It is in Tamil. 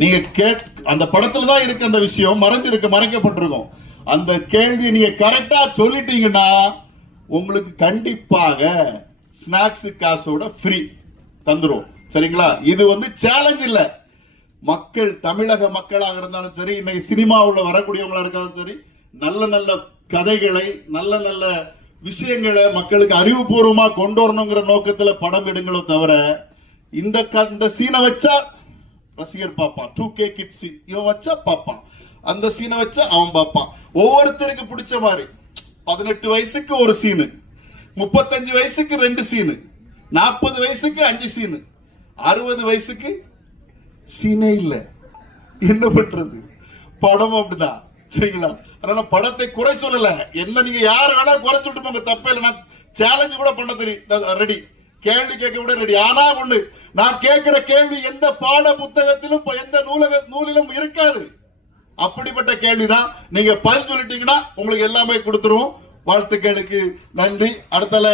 நீங்க அந்த படத்துல தான் இருக்கு அந்த விஷயம், மறைக்கப்பட்டிருக்கும். அந்த கேள்வியை நீங்க கரெக்டா சொல்லிட்டீங்கன்னா உங்களுக்கு கண்டிப்பாக ஸ்நாக்ஸ் காசோட ஃப்ரீ தந்துரும். சரிங்களா? இது சேலஞ்ச் இல்ல. மக்கள், தமிழக மக்களாக இருந்தாலும் சரி, இன்னைக்கு சினிமாவுல வரக்கூடியவங்களா இருந்தாலும் சரி, நல்ல நல்ல கதைகளை, நல்ல நல்ல விஷயங்களை மக்களுக்கு அறிவுபூர்வமா கொண்டு வரணுங்கிற நோக்கத்துல படம் எடுங்களோ தவிர, இந்த சீனை வச்சா ரசிகர் பார்ப்பான், 2K கிட்ஸ் இவன் வச்சா பார்ப்பான், அந்த சீனை வச்சா அவன் பார்ப்பான். ஒவ்வொருத்தருக்கு பிடிச்ச மாதிரி 18 வயசுக்கு ஒரு சீனு, 35 வயசுக்கு 2 சீனு, 40 வயசுக்கு 5 சீனு, 60 வயசுக்கு சீனே இல்ல. என்ன பண்றது? படம் அப்படிதான். சரிங்களா? அதனால படத்தை குறை சொல்லல. என்ன நீங்க யார் வேணா குறை சொல்லிட்டு போங்க, தப்பே இல்லை. நான் சேலஞ்ச் கூட பண்ண தெரியும், ரெடி. கேள்வி கேட்க கூட ரெடி. ஆனா ஒண்ணு, நான் கேட்கிற கேள்வி எந்த பாட புத்தகத்திலும் எந்த நூலிலும் இருக்காது. அப்படிப்பட்ட கேள்விதான். நீங்க பதில் சொல்லிட்டீங்கன்னா உங்களுக்கு எல்லாமே கொடுத்துருவோம். வாழ்த்துக்களுக்கு நன்றி. அடுத்தல